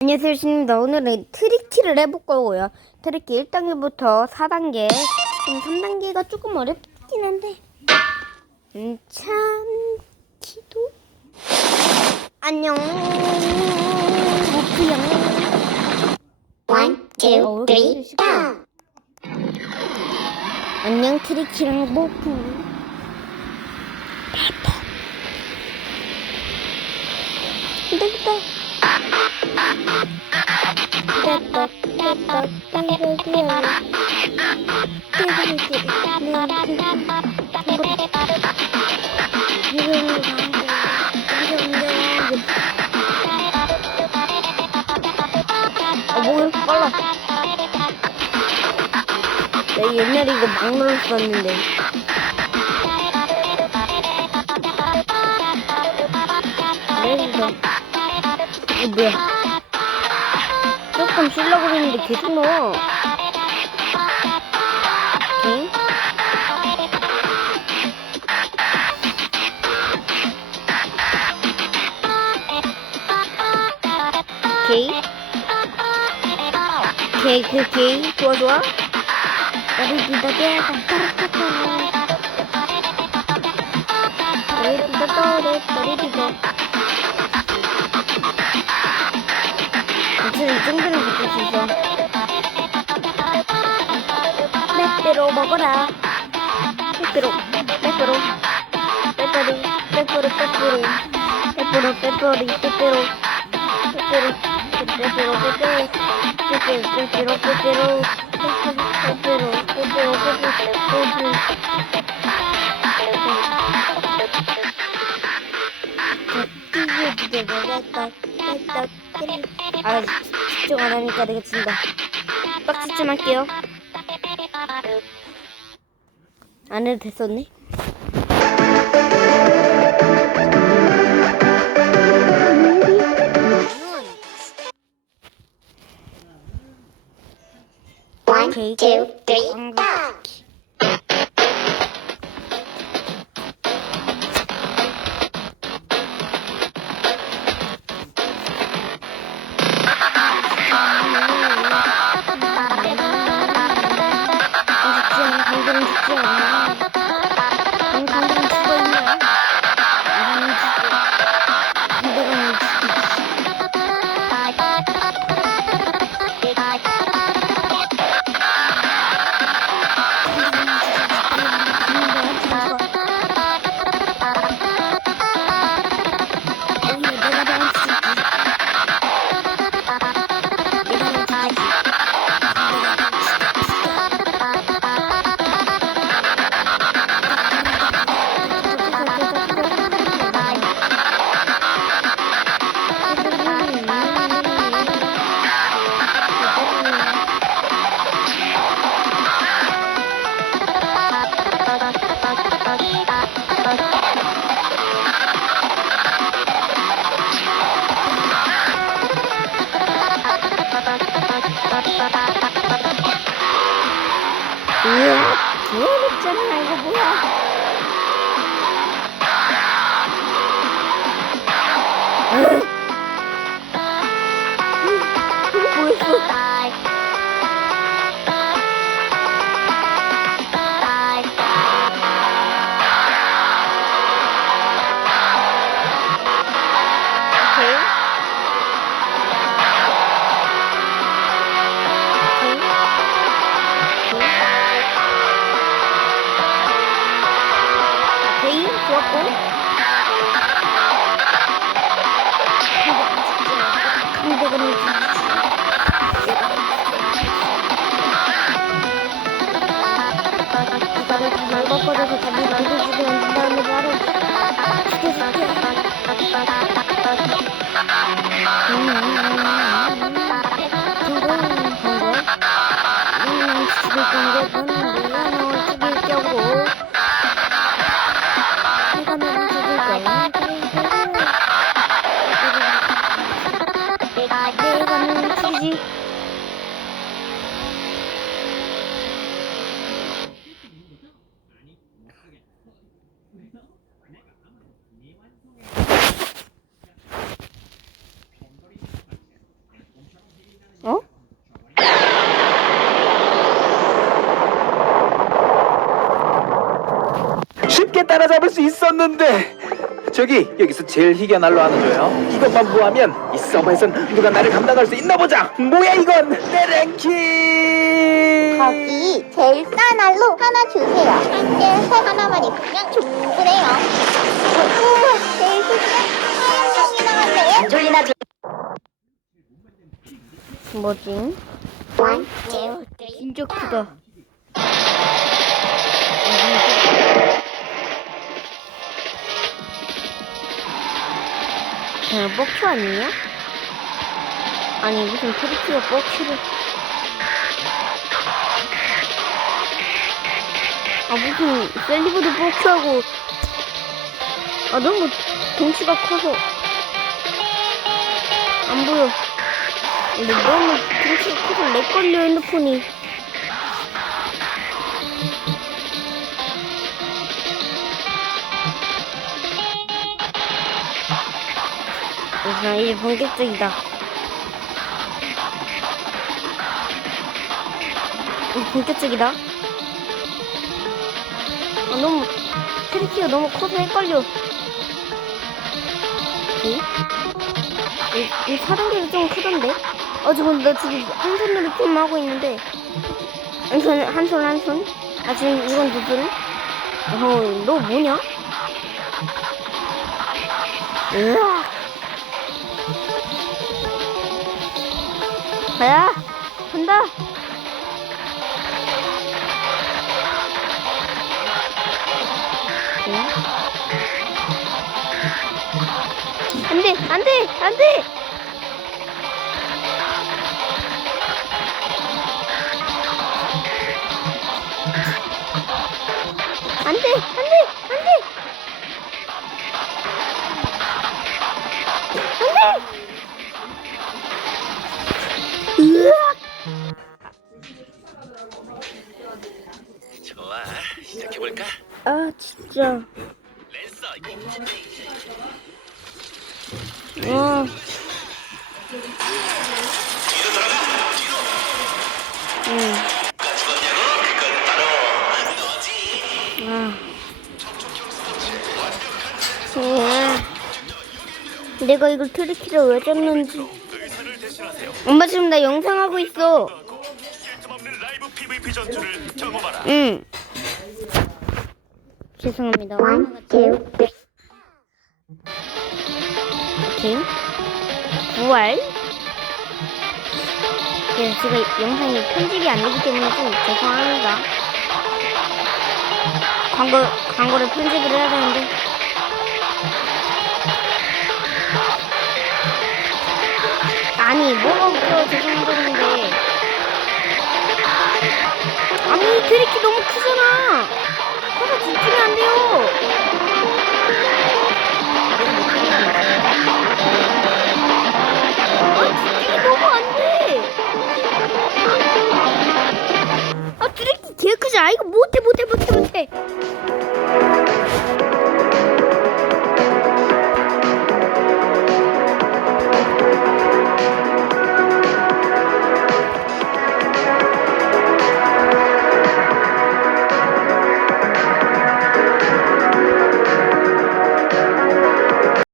안녕하세요, 신입니다. 오늘은 트리키를 해볼 거고요. 트리키 1단계부터 4단계, 지금 3단계가 조금 어렵긴 한데, 음, 참, 키도? 안녕, 어, 왜 three, 이렇게 쉽게? 안녕, 트리키랑 모프. 됐다. 됐다. 옛날에 이거 막 눌렀었는데. 그래서 이거 뭐야? 조금 쉬려고 그랬는데 계속 넣어. 오케이. 오케이. 오케이, 오케이. 좋아, 좋아. 따리디다 떼다 따라 먹어라. 빼빼로, 빼빼로. 빼빼로, 빼빼로, 빼빼로. 빼빼로, 빼빼로, 빼빼로. 빼빼로, 빼빼로, 빼빼로. 빼빼로, 빼빼로, 빼빼로. 빼빼로, 빼빼로. 아, 집중 안 하니까 내가 진다. 빡치 좀 할게요. 안 해도 됐었네. one, 오케이. two, three, 음. go! 우와, 부어먹잖 이건 뭔가? 음, 죽일 건데 너는 내가 널 죽일 거고 내가 너를 죽일 거야. 내가 너를 죽이지. 쉽게 따라잡을 수 있었는데 저기 여기서 제일 희귀한 알로 하나 줘요 이것만 구하면 이 서버에선 누가 나를 감당할 수 있나 보자 뭐야 이건 내 랭킹 거기 제일 싼 알로 하나 주세요. 한 개에서 하나만 있으면 충분해요. 우와, 제일 소중한 하얀 명이 나왔네. 졸리나 뭐지? One, two, three. 진짜 크다. 그냥 뻑큐 아니냐? 아니 무슨 트리키가 뻑큐를. 아 무슨 셀리브도 뻑큐하고. 아 너무 덩치가 커서. 안 보여. 근데 너무 덩치가 커서 렉 걸려 핸드폰이 아, 이제 본격적이다. 이제 본격적이다. 아, 너무, 트리키가 너무 커서 헷갈려. 이? 이, 이 사단계가 좀 크던데? 어, 지금 나 지금 한 손으로 좀 하고 있는데. 한 손, 한 손, 한 손? 아, 지금 이건 두 손? 어, 너 뭐냐? 으악! 가야 간다. 안돼 안돼 안돼. 안돼 안돼 안돼. 안돼 아 진짜 와 응. 아. 아. 내가 이걸 트리키를 왜 줬는지 엄마 지금 나 영상 하고 있어. 응 죄송합니다 One, two, three. 오케이. 부활. 그래서 제가 영상이 편집이 안 되기 때문에 좀 죄송합니다. 광고, 광고를 편집을 해야 되는데. 아니, 뭐가 웃겨, 죄송한다는데. 아니, 드리키 너무 크잖아. 커서 집중이 안 돼요.